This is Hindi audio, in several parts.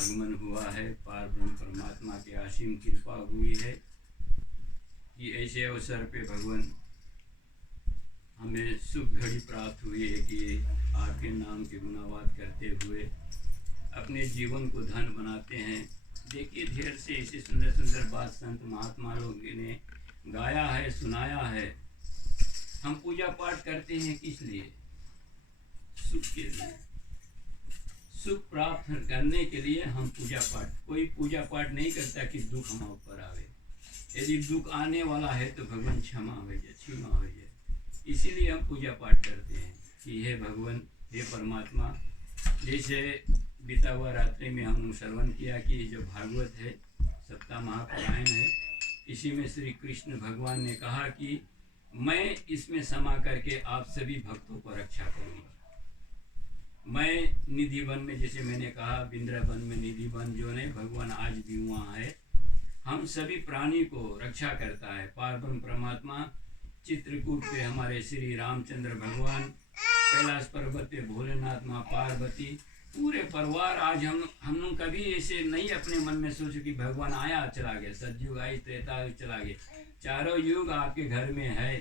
आगमन हुआ है, पार ब्रह्म परमात्मा की असीम कृपा हुई है कि ऐसे अवसर पे भगवान हमें शुभ घड़ी प्राप्त हुई है कि आपके नाम के गुणावाद करते हुए अपने जीवन को धन बनाते हैं। देखिए ढेर से ऐसे सुंदर सुंदर बात संत महात्मा लोग ने गाया है, सुनाया है। हम पूजा पाठ करते हैं किस लिए? सुख के लिए, सुख प्राप्त करने के लिए हम पूजा पाठ। कोई पूजा पाठ नहीं करता कि दुख हम ऊपर आवे। यदि दुख आने वाला है तो भगवान क्षमा हो जाए, क्षमा हो जाए। इसीलिए हम पूजा पाठ करते हैं कि हे भगवान, हे परमात्मा। जैसे बीता हुआ रात्रि में हम श्रवण किया कि जो भागवत है, सप्ताह महापारायण है, इसी में श्री कृष्ण भगवान ने कहा कि मैं इसमें समा करके आप सभी भक्तों को रक्षा करूँगा। मैं निधि वन में, जैसे मैंने कहा वृंदावन में निधि वन जो है भगवान आज भी वहाँ है, हम सभी प्राणी को रक्षा करता है। पार्वण परमात्मा चित्रकूट पे हमारे श्री रामचंद्र भगवान, कैलाश पर्वत पे भोलेनाथ माँ पार्वती, पूरे परिवार। आज हम लोग कभी ऐसे नहीं अपने मन में सोचे कि भगवान आया चला गया, सतयुग आई त्रेता युग चला गया। चारों युग आपके घर में है।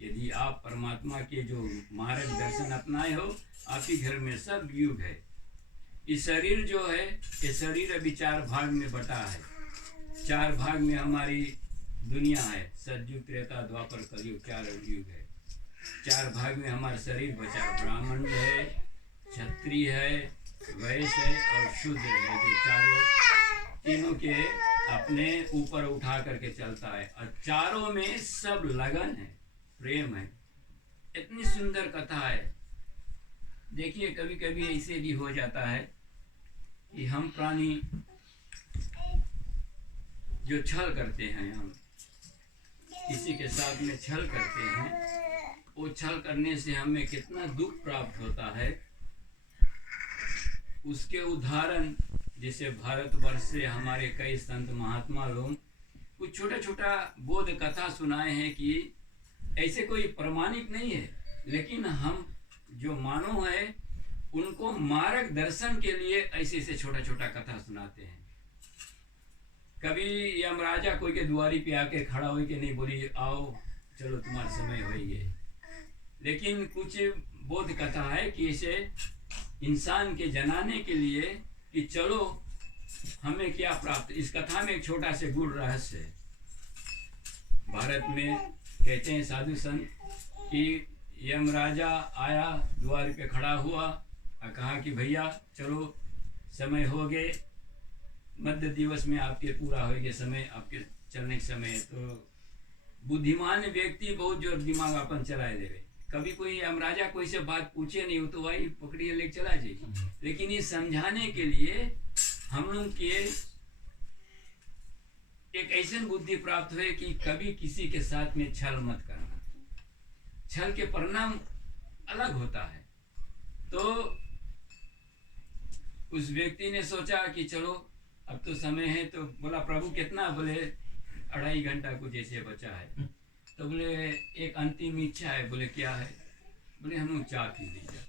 यदि आप परमात्मा के जो मार्ग दर्शन अपनाए हो, आपके घर में सब युग है। ये शरीर जो है, ये शरीर अभी 4 भाग में बटा है। 4 भाग में हमारी दुनिया है, सतयुग त्रेता द्वापर कलयुग, 4 युग है। 4 भाग में हमारा शरीर बचा। ब्राह्मण है, क्षत्रिय है, वैश्य है और शूद्र है, जो चारों तीनों के अपने ऊपर उठा करके चलता है। और चारों में सब लगन है, प्रेम है। इतनी सुंदर कथा है। देखिए कभी कभी ऐसे भी हो जाता है कि हम प्राणी जो छल करते हैं, हम किसी के साथ में छल करते हैं, वो छल करने से हमें कितना दुख प्राप्त होता है। उसके उदाहरण जैसे भारतवर्ष से हमारे कई संत महात्मा लोग कुछ छोटा छोटा बोध कथा सुनाए हैं कि ऐसे कोई प्रमाणिक नहीं है, लेकिन हम जो मानो है उनको मार्गदर्शन के लिए ऐसे ऐसे छोटा छोटा कथा सुनाते हैं। कभी यमराजा कोई के द्वारी पे आके खड़ा हो के नहीं बोली आओ चलो तुम्हारा समय हो गए, लेकिन कुछ बोध कथा है कि ऐसे इंसान के जनाने के लिए कि चलो हमें क्या प्राप्त। इस कथा में एक छोटा से गूढ़ रहस्य है। भारत में कहते हैं साधु संत कि यमराजा आया, द्वार पे खड़ा हुआ और कहा कि भैया चलो समय हो गए, मध्य दिवस में आपके पूरा हो गया समय, आपके चलने के समय। तो बुद्धिमान व्यक्ति बहुत जो दिमाग अपन चलाए देवे, कभी कोई यमराजा कोई से बात पूछे नहीं हो तो वही पकड़िए लेके चला जाइए। लेकिन ये समझाने के लिए हम लोग के एक ऐसी बुद्धि प्राप्त हुए कि कभी किसी के साथ में छल मत करना। छल के परिणाम अलग होता है। तो उस व्यक्ति ने सोचा कि चलो अब तो समय है, तो बोला प्रभु कितना? बोले 2.5 घंटा कुछ ऐसे बचा है। तो बोले एक अंतिम इच्छा है। बोले क्या है? बोले हम लोग चाय पी लीजिए।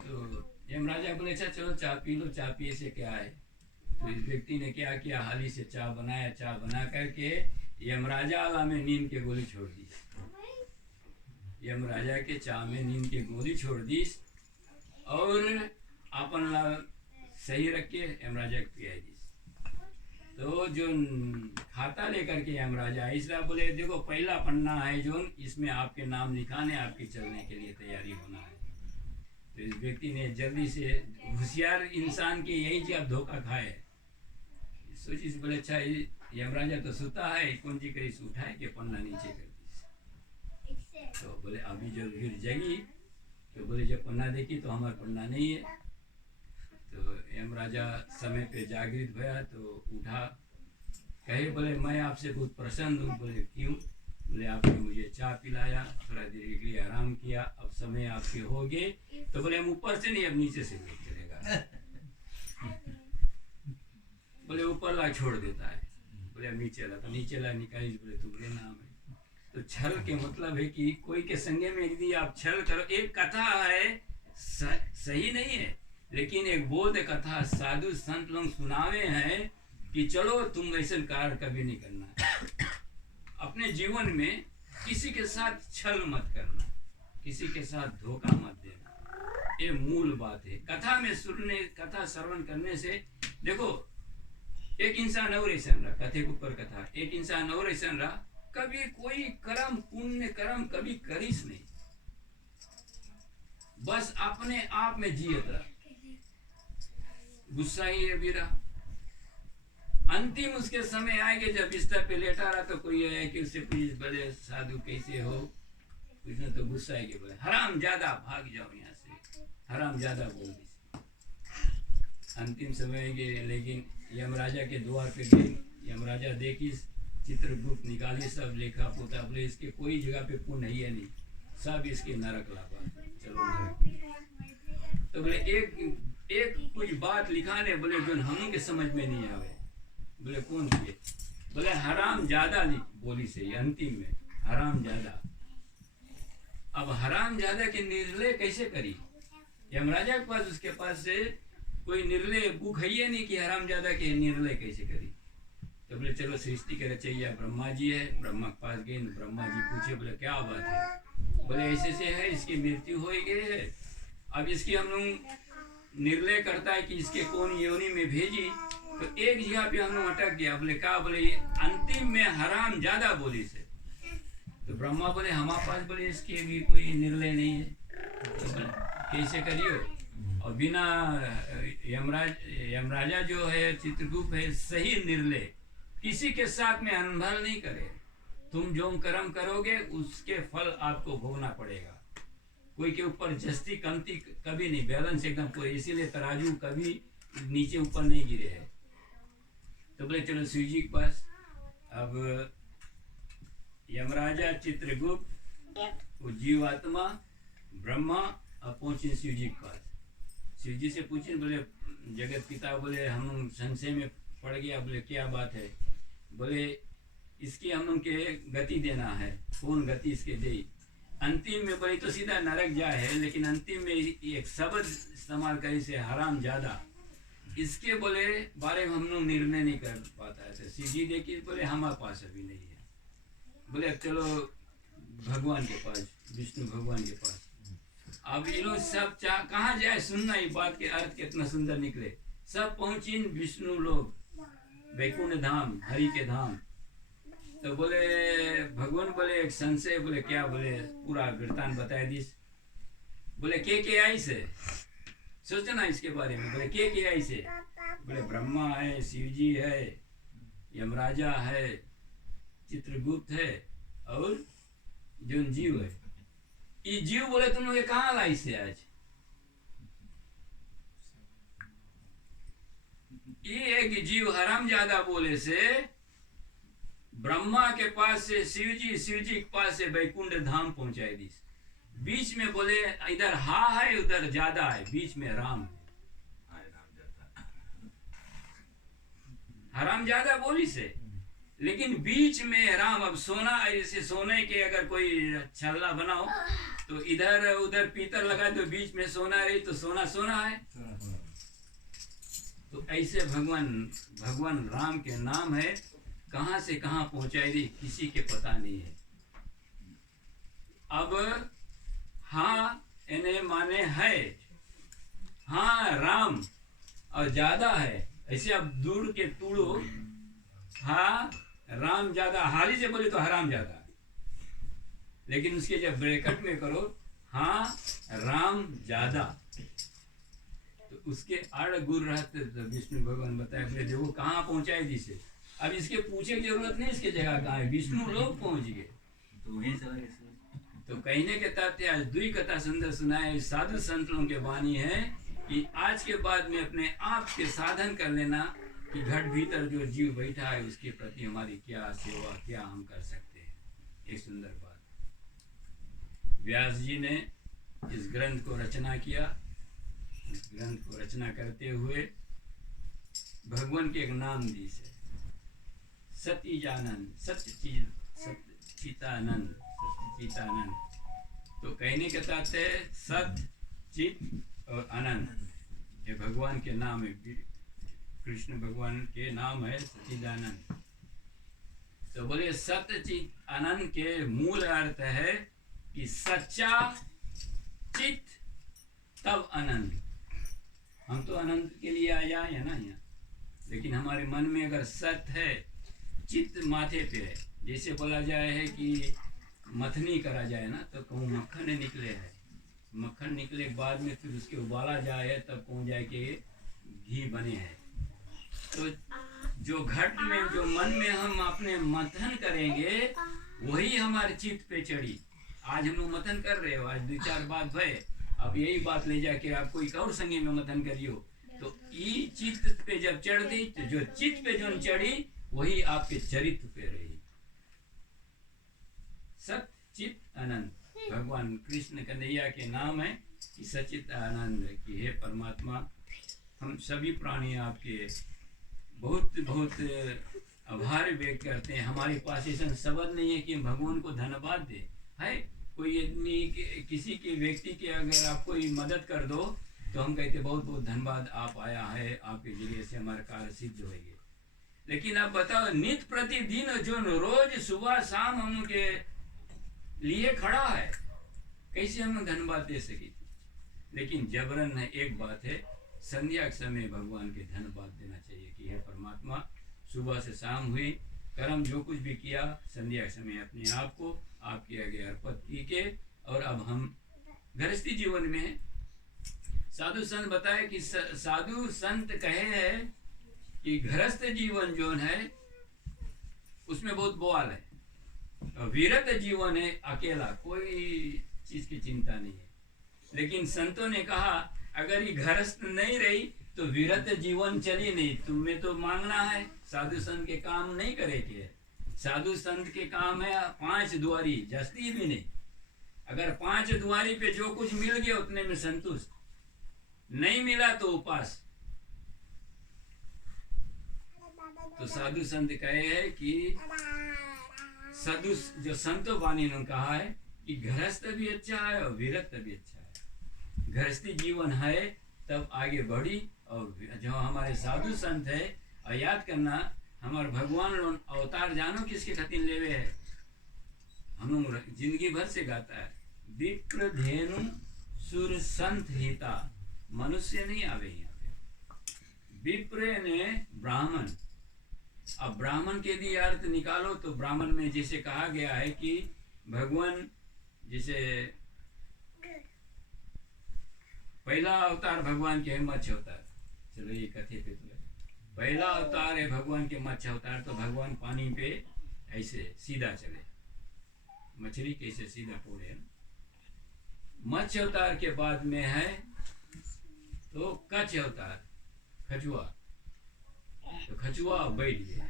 तो यमराजा बोले अच्छा चलो चाय पी लो, चाय पिए से क्या है। तो इस व्यक्ति ने क्या किया, हाली से चाय बनाया, चाय बना करके यमराजा आला में नींद के गोली छोड़ दी। यमराजा के चाय में नींद के गोली छोड़ दी और अपन ला सही रख के यमराजा को पिया दी। तो जो खाता लेकर के यमराजा इसलिए बोले देखो पहला पन्ना है जो इसमें आपके नाम लिखाने, आपके चलने के लिए तैयारी होना है। तो इस व्यक्ति ने जल्दी से, होशियार इंसान के यही जब धोखा खाए, सोची से बोले अच्छा यमराजा तो सुता है, कुंजी करी से उठाए के पन्ना नीचे कर दी। तो बोले अभी जब भीड़ जगी तो बोले जब पन्ना देखी तो हमारा पन्ना नहीं है। तो यमराजा समय पे जागृत भया तो उठा, कहे बोले मैं आपसे बहुत प्रसन्न हूँ। बोले क्यों? बोले आपने मुझे चाय पिलाया, थोड़ा देर के लिए आराम किया, अब समय आपके हो गए। तो बोले हम ऊपर से नहीं, अब नीचे से ले चलेगा। बोले ऊपर ला छोड़ देता है। बोले अब नीचे ला, तो नीचे ला निकाली। बोले तुम्हारे नाम है। तो छल के मतलब है कि कोई के संगे में यदि आप छल करो, एक कथा है सही नहीं है, लेकिन एक बोध कथा साधु संत लोग सुनावे हैं कि चलो तुम ऐसे कार्य कभी नहीं करना, अपने जीवन में किसी के साथ छल मत करना, किसी के साथ धोखा मत देना। ये मूल बात है। कथा में सुनने, कथा श्रवण करने से देखो, एक इंसान और ऐसा रहा, कथे के ऊपर कथा, एक इंसान और ऐसा रहा, कभी कोई कर्म पुण्य कर्म कभी करीस नहीं, बस अपने आप में जियत रहा, गुस्सा ही है बीरा। अंतिम उसके समय आएंगे जब बिस्तर पे लेटा रहा तो कोई है कि उससे पूछ, बोले साधु कैसे हो, उसने तो गुस्सा है कि बोले हराम ज्यादा, भाग जाओ यहाँ से, हराम ज्यादा बोल दी। अंतिम समय गए, लेकिन यमराजा के द्वार पे गए, यमराजा देखी चित्रगुप्त निकाली सब लेखा पोता, बोले इसके कोई जगह पे पुण्य है नहीं, सब इसके नरक लापा, चलो नरक। तो बोले एक कुछ बात लिखाने, बोले जो हम के समझ में नहीं आवे, बोले कौन थे, बोले हराम ज्यादा बोली से अंतिम में हराम ज्यादा। अब हराम ज्यादा के निर्णय कैसे करी, यमराजा के पास उसके पास से कोई निर्णय बुक है ही नहीं कि हराम ज्यादा के निर्णय कैसे करी। तो बोले चलो सृष्टि के रचैया ब्रह्मा जी है, ब्रह्मा के पास गए, ब्रह्मा जी पूछे, बोले क्या बात है, बोले ऐसे से है, इसकी मृत्यु हो गई है, अब इसकी हम लोग निर्णय करता है कि इसके कौन योनि में भेजी। तो एक जगह पे हम लोग अटक गया, बोले क्या, बोले अंतिम में हराम ज्यादा बोली से। तो ब्रह्मा बोले हमारे पास बोले इसके भी कोई निर्णय नहीं है, तो बोले कैसे करियो। और बिना यमराजा जो है चित्रगुप्त है, सही निर्णय किसी के साथ में अनबल नहीं करे, तुम जो कर्म करोगे उसके फल आपको भोगना पड़ेगा, कोई के ऊपर जस्ती कमती कभी नहीं, बैलेंस एकदम पूरे, इसीलिए तराजू कभी नीचे ऊपर नहीं गिरे है। तो बोले चलो शिव जी के पास। अब यमराजा चित्रगुप्त वो जीवात्मा ब्रह्मा अब पहुंचे शिव जी के पास। शिव जी से पूछे, बोले जगत पिता, बोले हम संशय में पड़ गया, बोले क्या बात है, बोले इसकी हम लोग के गति देना है, कौन गति इसके दे। अंतिम में बोले तो सीधा नरक जाए है, लेकिन अंतिम में एक शब्द इस्तेमाल करे से हराम ज्यादा, इसके बोले बारे में हम लोग निर्णय नहीं कर पाता है। शिव जी देखिए, बोले हमारे पास अभी नहीं है, बोले चलो भगवान के पास, विष्णु भगवान के पास। अब ये लोग सब कहाँ जाए सुनना, ये बात के अर्थ कितना सुंदर निकले। सब पहुंची विष्णु लोग, वैकुंठ धाम, हरि के धाम। तो बोले भगवान बोले एक संशय, बोले क्या, बोले पूरा वृत्तांत बताए दिस। बोले के आई से सोचना इसके बारे में, बोले के आई से, बोले ब्रह्मा है, शिव जी है, यमराजा है, चित्रगुप्त है और जो जीव है। ये जीव बोले तुम लोग कहाँ लाई से आज, ये एक जीव हराम ज्यादा बोले से ब्रह्मा के पास से शिव जी के पास से वैकुंठ धाम पहुंचाई दी। बीच में बोले इधर हा है उधर ज्यादा है, बीच में राम है। हराम ज्यादा बोली से, लेकिन बीच में राम। अब सोना, ऐसे सोने के अगर कोई छल्ला बनाओ तो इधर उधर पीतल लगा तो बीच में सोना रही तो सोना सोना है। तो ऐसे भगवान राम के नाम है, कहां से कहां पहुंचाई दी किसी के पता नहीं है। अब हाँ इन्हें माने है, हाँ राम और ज्यादा है, ऐसे अब दूर के तूड़ो, हाँ राम ज्यादा, हाली से बोले तो हराम ज्यादा, लेकिन उसके जब ब्रैकेट में करो हाँ राम ज्यादा, तो उसके अड़ गुर रहते। तो विष्णु भगवान बताए, बोले देखो कहाँ पहुंचाए जिसे, अब इसके पूछे की जरूरत नहीं, इसके जगह कहाँ है, विष्णु लोग पहुंच गए। तो कहने के तात्पर्य आज दुई कथा सुंदर सुनाए, साधु संतों के वाणी है कि आज के बाद में अपने आप के साधन कर लेना कि घट भीतर जो जीव बैठा है उसके प्रति हमारी क्या सेवा, क्या हम कर सकते हैं। एक सुंदर बात व्यास जी ने इस ग्रंथ को रचना किया। इस ग्रंथ को रचना करते हुए भगवान के एक नाम दी से सत्यजानंद, सत्यचितानंद, सत्यचितानंद। तो कहने के तात्पर्य सत्य, चित और आनंद, ये भगवान के नाम है, कृष्ण भगवान के नाम है सच्चिदानंद। तो बोले सच्चित आनंद के मूल अर्थ है कि सच्चा चित तब आनंद। हम तो आनंद के लिए आया है ना यहाँ, लेकिन हमारे मन में अगर सत्य है, चित्त माथे पे है, जैसे बोला जाए है कि मथनी करा जाए ना, तो कहूँ मक्खन निकले है, मक्खन निकले के बाद में फिर उसके उबाला जाए तब कहूँ जाए कि घी बने हैं। तो जो घट में, जो मन में हम अपने मंथन करेंगे वही हमारे चित्त पे चढ़ी। आज हम लोग मंथन कर रहे हो, आज 2-4 बात भय, अब यही बात ले जाके आप कोई और संगे में मंथन करियो, तो ई चित्त पे जब चढ़ दी, तो जो चित्त पे जो चढ़ी वही आपके चरित्र पे रही। सत चित आनंद भगवान कृष्ण कन्हैया के नाम है कि सचित आनंद, कि हे परमात्मा, हम सभी प्राणी आपके बहुत बहुत आभार व्यक्त करते हैं। हमारे पास ऐसा शब्द नहीं है कि हम भगवान को धन्यवाद दे। है कोई आदमी किसी के व्यक्ति के अगर आप कोई मदद कर दो तो हम कहते बहुत बहुत धन्यवाद, आप आया है, आपके जरिए से हमारा कार्य सिद्ध होएंगे। लेकिन आप बताओ, नित्य प्रतिदिन जो रोज सुबह शाम हम उनके लिए खड़ा है, कैसे हम धन्यवाद दे सके। लेकिन जबरन है, एक बात है, संध्या के समय भगवान के धन्यवाद देना चाहिए कि हे परमात्मा, सुबह से शाम हुई कर्म जो कुछ भी किया, संध्या के समय अपने आप को आपके आगे अर्पित की के, और अब हम गृहस्थी जीवन में साधु संत बताए कि साधु संत कहे है कि गृहस्थ जीवन जो है उसमें बहुत बोआल है, और विरत जीवन है अकेला, कोई चीज की चिंता नहीं है। लेकिन संतों ने कहा अगर ये गृहस्थ नहीं रही तो विरत जीवन चली नहीं। तुम्हें तो मांगना है, साधु संत के काम नहीं करे के। साधु संत के काम है 5 दुआरी, जस्ती भी नहीं। अगर 5 दुआरी पे जो कुछ मिल गया उतने में संतुष्ट, नहीं मिला तो उपास। तो साधु संत कहे है कि साधु जो संतो वाणी ने कहा है कि गृहस्थ भी अच्छा है और विरक्त भी अच्छा है। गृहस्थी जीवन है तब आगे बढ़ी, और जो हमारे साधु संत है, और याद करना हमारे भगवान अवतार जानो किसके खातिर लेवे है, हम लोग जिंदगी भर से गाता है, विप्र धेनु सुर संत हिता, मनुष्य नहीं आवे यहाँ पे। विप्र ने ब्राह्मण, अब ब्राह्मण के लिए अर्थ निकालो तो ब्राह्मण में जैसे कहा गया है कि भगवान जैसे पहला अवतार भगवान के मत्स्य अवतार, चलो ये कथे पे तो पहला अवतार है भगवान के मत्स्य अवतार, तो भगवान पानी पे ऐसे सीधा चले, मछली कैसे सीधा पोड़े। मत्स्य अवतार के बाद में है तो कच्छ अवतार, खचुआ, तो खचुआ बैठ गया,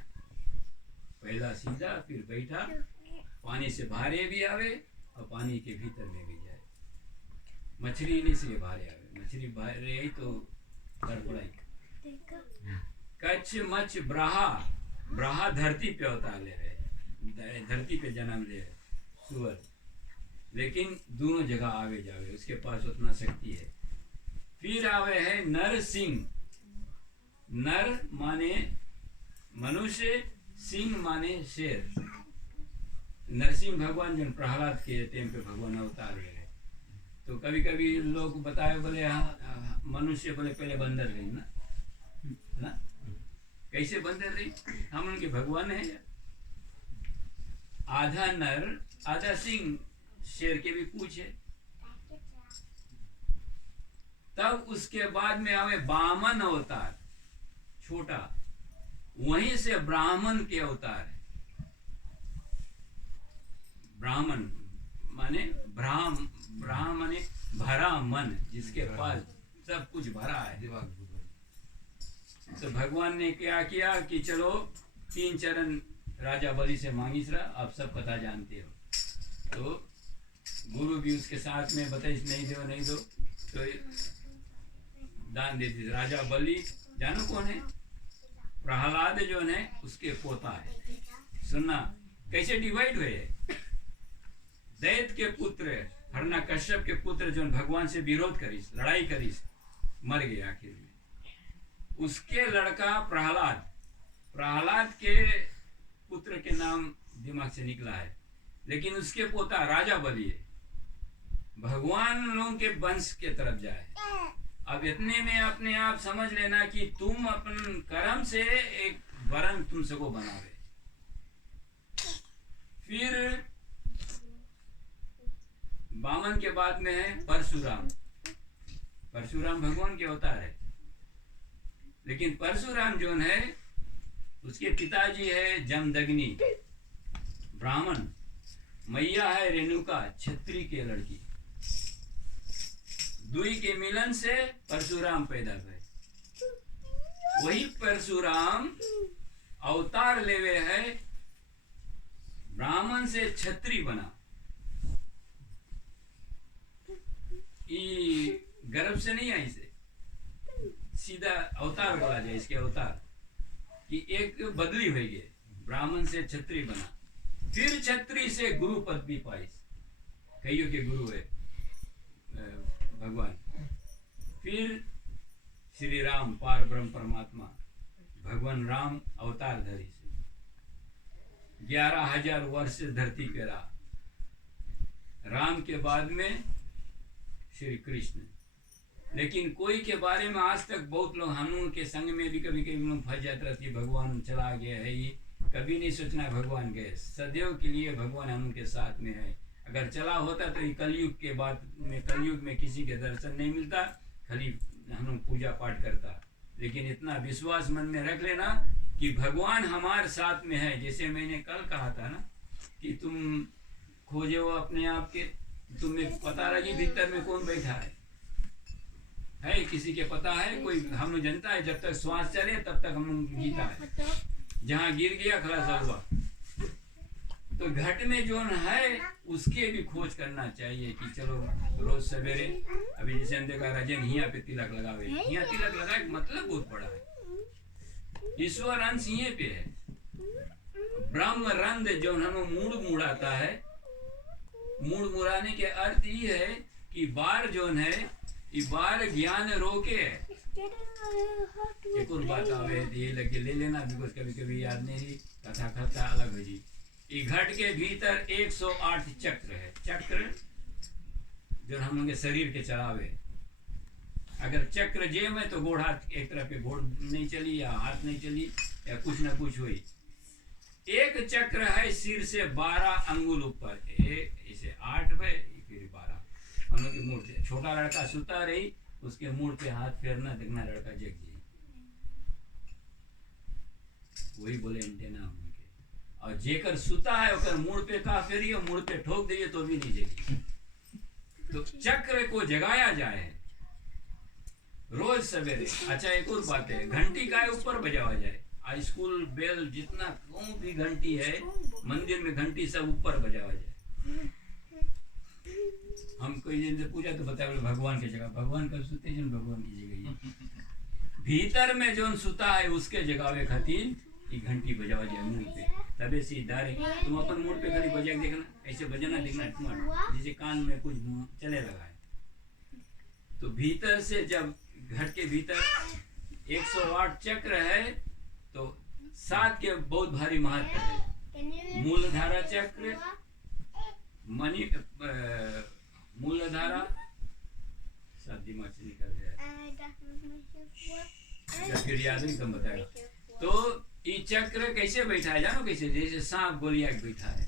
पहला सीधा फिर बैठा, पानी से बाहर भी आवे और पानी के भीतर में भी जाए। मछली नहीं से बाहर आवे, मछली बाहर आई तो गड़बड़ाई। कच्छ मच्छ ब्राहा, ब्राहा धरती पे अवतार ले रहे, धरती पे जन्म ले रहे सुअर, लेकिन दोनों जगह आवे जावे, उसके पास उतना शक्ति है। फिर आवे है नर सिंह, नर माने मनुष्य, सिंह माने शेर। नरसिंह भगवान जन प्रहलाद के टाइम पे भगवान अवतार ले रहे, तो कभी कभी लोग बताए बोले मनुष्य बोले पहले बंदर रही ना, कैसे बंदर रही, हम उनके भगवान है। आधा नर आधा सिंह, शेर के भी पूछ है। तब उसके बाद में आवे बामन अवतार, छोटा, वहीं से ब्राह्मण के अवतार है। ब्राह्मण माने ब्राह्मण माने भरा मन, जिसके पास सब कुछ भरा है। तो भगवान ने क्या किया कि चलो 3 चरण राजा बलि से मांगी सरा, आप सब कथा जानते हो। तो गुरु भी उसके साथ में बताइए नहीं दो नहीं दो, तो दान दे दी। राजा बलि जानो कौन है, प्रहलाद जो है उसके पोता है। सुनना कैसे डिवाइड हुए, दैत्य के पुत्र हिरण्यकश्यप के पुत्र जो भगवान से विरोध करीस, लड़ाई करीस, मर गया आखिर में। उसके लड़का प्रहलाद के पुत्र के नाम दिमाग से निकला है, लेकिन उसके पोता राजा बलि है। भगवान लोगों के वंश के तरफ जाए। अब इतने में अपने आप समझ लेना कि तुम अपन कर्म से एक वरन तुम सबको बनावे। फिर वामन के बाद में है परशुराम। परशुराम भगवान के अवतार है, लेकिन परशुराम जो है उसके पिताजी है जमदग्नि ब्राह्मण, मैया है रेणुका क्षत्रिय के लड़की। दुई के मिलन से परशुराम पैदा हुए। वही परशुराम अवतार लेवे है, ब्राह्मण से क्षत्रिय बना। गर्भ से नहीं आई से सीधा अवतार बोला जाए इसके अवतार कि एक बदली हुई गई, ब्राह्मण से क्षत्रिय बना। फिर क्षत्रिय से गुरु पद भी पाई, कईयों के गुरु है भगवान। फिर श्री राम पार ब्रह्म परमात्मा भगवान राम अवतार धरी से 11,000 वर्ष धरती पे रहा। राम के बाद में श्री कृष्ण। लेकिन कोई के बारे में आज तक बहुत लोग हनुमान के संग में भी कभी कभी लोग फंस जाते रहती, भगवान चला गया है, ये कभी नहीं सोचना भगवान गए। सदैव के लिए भगवान हनुमान के साथ में है। अगर चला होता तो कलयुग के बाद में, कलयुग में किसी के दर्शन नहीं मिलता, खाली हम पूजा पाठ करता। लेकिन इतना विश्वास मन में रख लेना कि भगवान हमारे साथ में है। जैसे मैंने कल कहा था ना कि तुम खोजे हो अपने आप के, तुम्हें पता लगी भीतर में कौन बैठा है किसी के पता है? कोई हम लोग जनता है, जब तक श्वास चले तब तक हम लोग जीता है। जहाँ गिर गया खलासा हुआ। तो घट में जो है उसके भी खोज करना चाहिए कि चलो रोज सवेरे, अभी जैसे हम देखा रजन हिया पे तिलक लगावे, हिया तिलक लगाए मतलब बहुत बड़ा है। ईश्वर अंश हिये पे है। ब्रह्म रंध जो हम मूड मुड़ाता है, मूड मुड़ाने के अर्थ ये है कि बार जो है ये बार ज्ञान रोके। एक और बात आवे ये लगे ले लेना, बिकॉज कभी कभी याद नहीं, कथा कथा अलग है जी। घट के भीतर 108 चक्र है। चक्र जो हम लोग के शरीर के चलावे। अगर चक्र जेब में तो गोड़ हाथ एक तरफ के गोड़ नहीं चली या हाथ नहीं चली या कुछ ना कुछ हुई। एक चक्र है सिर से 12 अंगुल ऊपर, इसे 8 है फिर 12। हम लोग की मूर्ति, छोटा लड़का सुता रही, उसके मूड पे हाथ फेरना, देखना लड़का जग जाए। वही बोले एंटेना उनके। और जेकर सुता है ओकर मूड पे का फेरियो, मूड पे ठोक दिए तो भी नहीं जगी। तो चक्र को जगाया जाए रोज सवेरे। अच्छा एक और बात है, घंटी का ऊपर बजावा जाए। स्कूल बेल जितना कौन भी घंटी है, मंदिर में घंटी सब ऊपर बजावा जाए। हम कोई दिन से पूछा तो बताया भगवान की जगह, भगवान कब सुते जन भगवान की जगह। भीतर में जो सुता है उसके जगावे खातिर ये घंटी बजावा जाए मुंह पे, तबे सीधा रे। तुम अपन मुंह पे खाली बजा देखना, ऐसे बजाना देखना जैसे कान में कुछ चले लगा है। तो भीतर से जब घट के भीतर 108 चक्र है तो 7 के बहुत भारी महत्व है। मूलधारा चक्र, मणि मूलधारा, सब दिमाग से निकल गया, फिर याद नहीं कम बताएगा। तो ये चक्र कैसे बैठा है जानो कैसे? जैसे सांप गोलिया के बैठा है।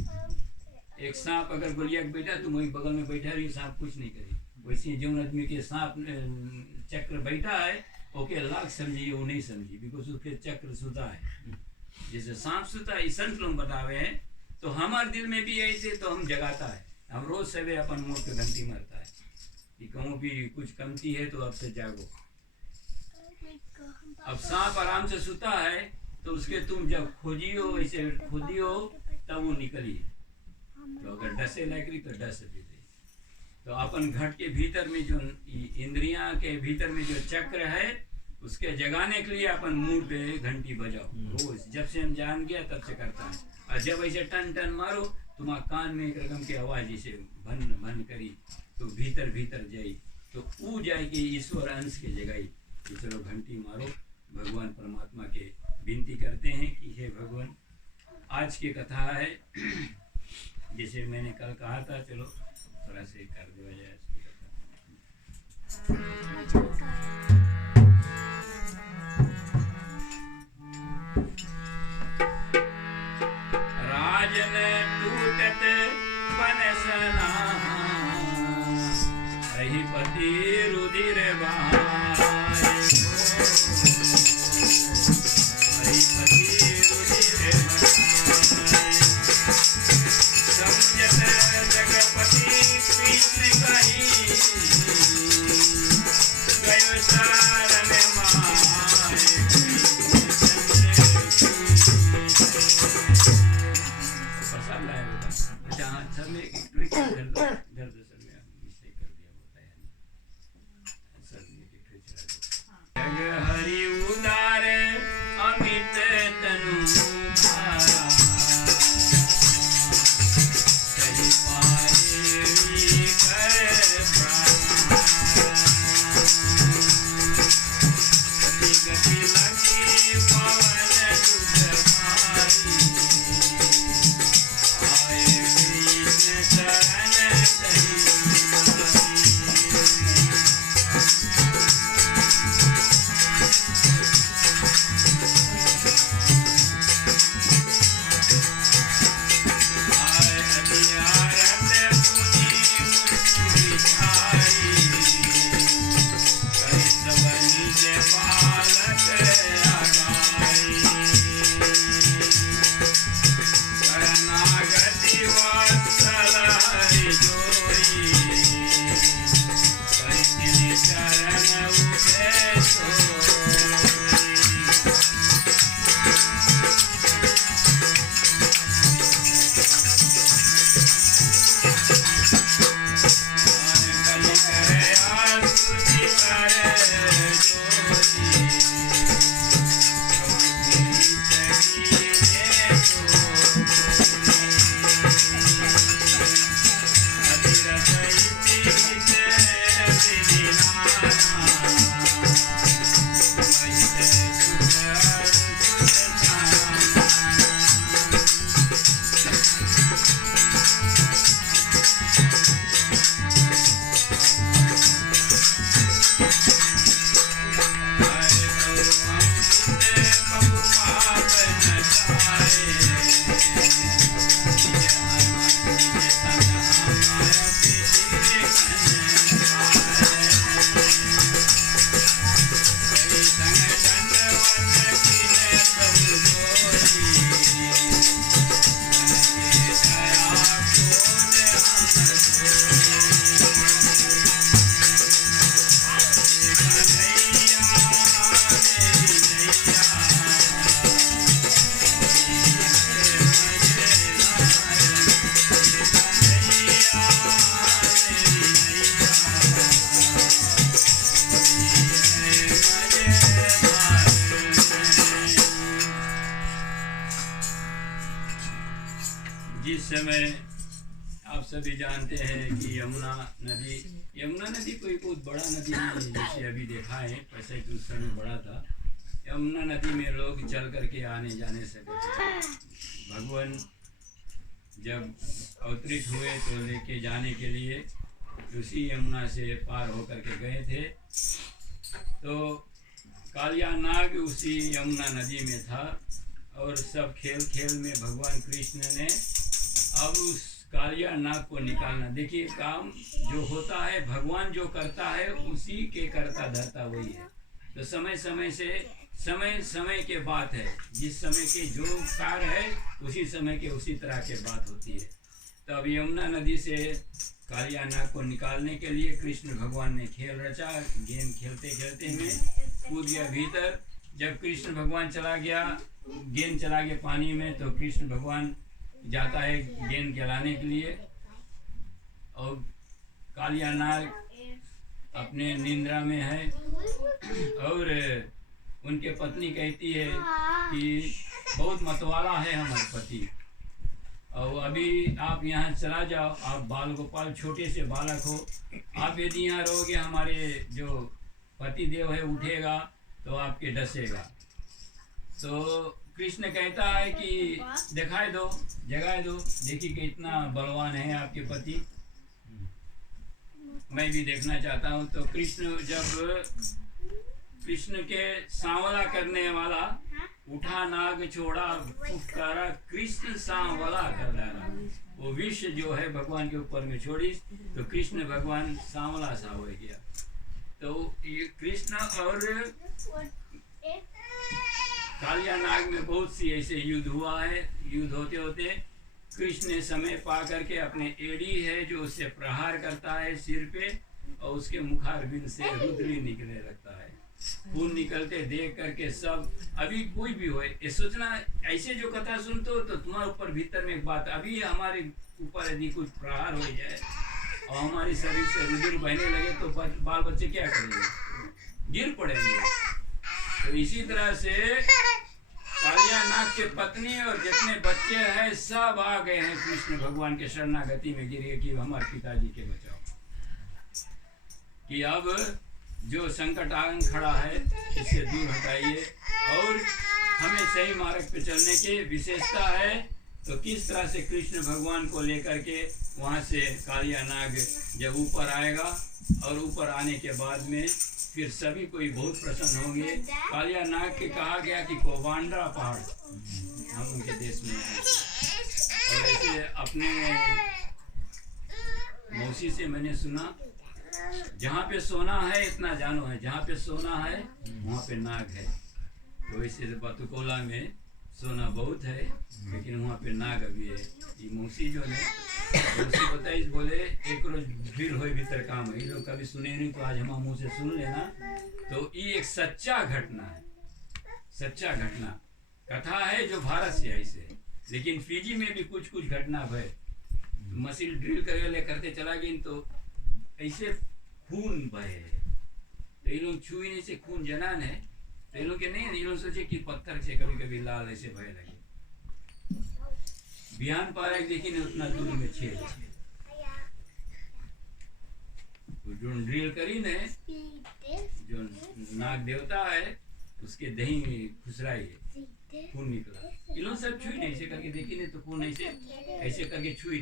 एक सांप अगर गोलिया के बैठा तो वही बगल में बैठा रही, सांप कुछ नहीं करे। वैसे जो आदमी के सांप चक्र बैठा है ओके लाख समझिए, वो नहीं समझी, बिकॉज उसके चक्र सुता है। जैसे सांप सुता है, संत लोग बतावे हैं। तो हमारे दिल में भी ऐसे तो हम जगाता है। हम रोज सवेरे अपन मुंह पे घंटी मारता है कि कहूँ भी कुछ कमती है तो अब से जागो। अब सांप आराम से सुता है तो उसके तुम जब खोजियो, ऐसे खोदियो तब वो निकली। तो अगर डसे लग रही तो डस भी दे। तो अपन घट के भीतर में जो इंद्रियां के भीतर में जो चक्र है उसके जगाने के लिए अपन मुंह पे घंटी बजाओ रोज। जब से हम जान गया तब से करता है। और जब ऐसे टन टन मारो तुम्हारे कान में एक रकम की आवाज जैसे भन भन करी तो भीतर भीतर जाई। तो ऊ जाएगी ईश्वर अंश की जगह ही कि चलो घंटी मारो, भगवान परमात्मा के विनती करते हैं कि हे भगवान, आज की कथा है जैसे मैंने कल कहा था, चलो थोड़ा से कर दिया जाए इसकी कथा। राजन टूटत बनसना, पति रुधिर बहाए, जगपति कृष्ण कही गयो शरण माय, प्रसाद लाया बेटा। अच्छा हाँ, सब में एक ट्रिक इधर दरअसल में मिस्टेक कर दिया होता है ना, सब में एक ट्रिक चला दो। जग हरि उदार अमित तनु भारा, सही पाए कर प्राण, गति गति लगी पवन दुख भारी, आए कृष्ण शरण सही। जिस समय आप सभी जानते हैं कि यमुना नदी कोई बहुत बड़ा नदी नहीं है, जैसे अभी देखा है, वैसे कि उस समय बड़ा था। यमुना नदी में लोग चल करके आने जाने सकते थे। भगवान जब अवतरित हुए तो लेके जाने के लिए उसी यमुना से पार होकर के गए थे। तो कालिया नाग उसी यमुना नदी में था और सब खेल खेल में भगवान कृष्ण ने अब उस कालिया नाग को निकालना। देखिए, काम जो होता है, भगवान जो करता है उसी के करता धरता वही है। तो समय समय के बात है, जिस समय के जो कार्य है उसी समय के उसी तरह के बात होती है। तो अब यमुना नदी से कालिया नाग को निकालने के लिए कृष्ण भगवान ने खेल रचा। गेम खेलते खेलते में कूद गया भीतर। जब कृष्ण भगवान गेंद चला गया पानी में, तो कृष्ण भगवान जाता है गेंद खिलाने के लिए और कालिया नाग अपने निंद्रा में है और उनके पत्नी कहती है कि बहुत मतवाला है हमारे पति और अभी आप यहाँ चला जाओ, आप बाल गोपाल छोटे से बालक हो, आप यदि यहाँ रहोगे हमारे जो पति देव है उठेगा तो आपके डसेगा। तो कृष्ण कहता है कि दिखाई दो, जगाए दो, देखिए कि इतना बलवान है आपके पति, मैं भी देखना चाहता हूँ। तो कृष्ण के सांवला करने वाला उठा नाग छोड़ा फुफकारा, कृष्ण सांवला कर डाला। वो विष जो है भगवान के ऊपर में छोड़ी तो कृष्ण भगवान सांवला सा हो गया। तो ये कृष्ण और कालिया नाग में बहुत सी ऐसे युद्ध हुआ है। युद्ध होते होते कृष्ण ने समय पा करके अपने एड़ी है जो उससे प्रहार करता है सिर पे, और उसके मुखारबिंद से रुद्री निकलने लगता है, खून निकलते देख करके सब। अभी कोई भी हो ये सोचना, ऐसे जो कथा सुनते हो तो तुम्हारे ऊपर भीतर में एक बात, अभी हमारे ऊपर यदि कुछ प्रहार हो जाए और हमारे शरीर से रुधिर बहने लगे तो बाल बच्चे क्या करेंगे, गिर पड़ेंगे। तो इसी तरह से कालिया नाग के पत्नी और जितने बच्चे हैं सब आ गए हैं कृष्ण भगवान के शरणागति में, गिरे कि हमारे पिताजी के बचाओ, कि अब जो संकट आंग खड़ा है इससे दूर हटाइए और हमें सही मार्ग पे चलने की विशेषता है। तो किस तरह से कृष्ण भगवान को लेकर के वहाँ से कालिया नाग जब ऊपर आएगा और ऊपर आने के बाद में फिर सभी कोई बहुत प्रसन्न होंगे। कालिया नाग के कहा गया कि कोवांड्रा पहाड़ हम उनके देश में है। और ऐसे अपने मौसी से मैंने सुना, जहाँ पे सोना है इतना जानो है, जहाँ पे सोना है वहाँ पे नाग है। तो इसे बतुकोला में सोना बहुत है लेकिन वहाँ पे नाग अभी है। ये मौसी जो है मौसी बताई, बोले एक रोज भीड़ हो भीतर काम है, ये लोग कभी सुने नहीं तो आज हम मुँह से सुन लेना। तो ये एक सच्चा घटना है, सच्चा घटना कथा है जो भारत से है इसे, लेकिन फिजी में भी कुछ कुछ घटना भय। मशीन ड्रिल करते चला गई तो ऐसे खून बहे है, तो ये लोग छुई नहीं से खून जनान है, तो ये लोग के नहीं, ये लोग सोचे कि पत्थर से कभी कभी लाल ऐसे बहे लगे। बिहान पारा देखी नहीं उतना दूर में छेद, जो ड्रिल करी ने जो नाग देवता है उसके दही खुसराई है, खून निकला। ये लोग सब छुई नहीं, ऐसे करके देखी नहीं तो खून ऐसे करके छुई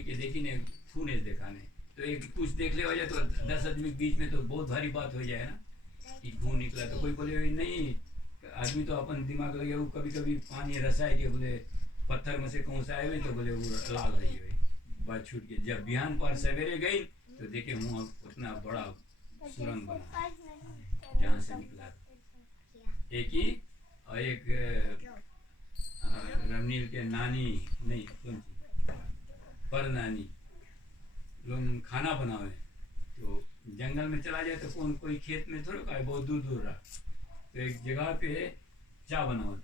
के देखी नहीं, खून देखा नहीं। तो एक कुछ देख ले हो जाए तो 10 आदमी के बीच में तो बहुत भारी बात हो जाए ना कि खून निकला। तो कोई बोले नहीं, आदमी तो अपन दिमाग लगे वो कभी कभी पानी रसाए के बोले पत्थर में से कौन सा आए हुए तो बोले वो लाल रही हुई बात छूट के। जब बिहान पर सवेरे गई तो देखे मुँह उतना बड़ा सुरंग बना जहाँ से निकला। एक ही और एक रमनील के नानी नहीं कौन पर नानी लोग खाना बनावे तो जंगल में चला जाए तो कौन कोई खेत में थोड़ा का बहुत दूर दूर रहा, तो एक जगह पे चाय बनावत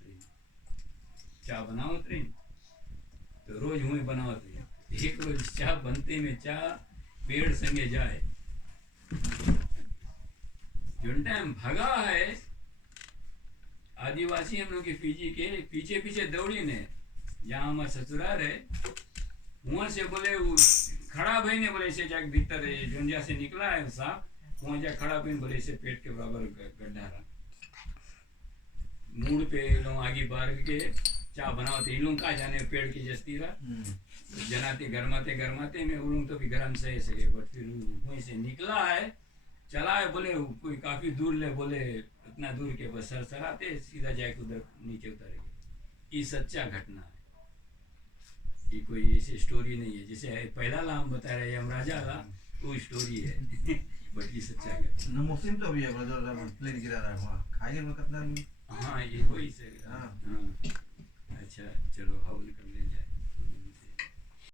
रही तो रोज हुए बनावत रही। एक रोज चाय बनते में चाय पेड़ संगे जाए जो टाइम भगा है आदिवासी हम लोग के फिजी के पीछे पीछे दौड़ी ने, जहाँ हमारा ससुराल है वहाँ से बोले वो खड़ा भाई ने बोले ऐसे जाके भीतर झुंझा से निकला है सांप, वहाँ जा खड़ा भाई बोले ऐसे पेट के बराबर गड्ढा रहा, मूड पे लोग आगे बार के चाय बनाते, इन लोग का जाने पेड़ की जस्ती रहा जनाते गरमाते में वो लोग तो भी गर्म सह सके। बट फिर वहीं से निकला है चला है, बोले कोई काफी दूर ले, बोले इतना दूर के बस सरसराते सीधा जाके उधर नीचे उतरेंगे। ये सच्चा घटना है, ये कोई ऐसी स्टोरी नहीं है जैसे पहला ला हम बता रहे हम राजा ला वो स्टोरी है बट ये सच्चा घटना। मुस्लिम तो भी है प्लेन गिरा रहा है वहाँ खाएंगे में कितना। हाँ ये वही से। हाँ अच्छा चलो हवल कर ले जाए।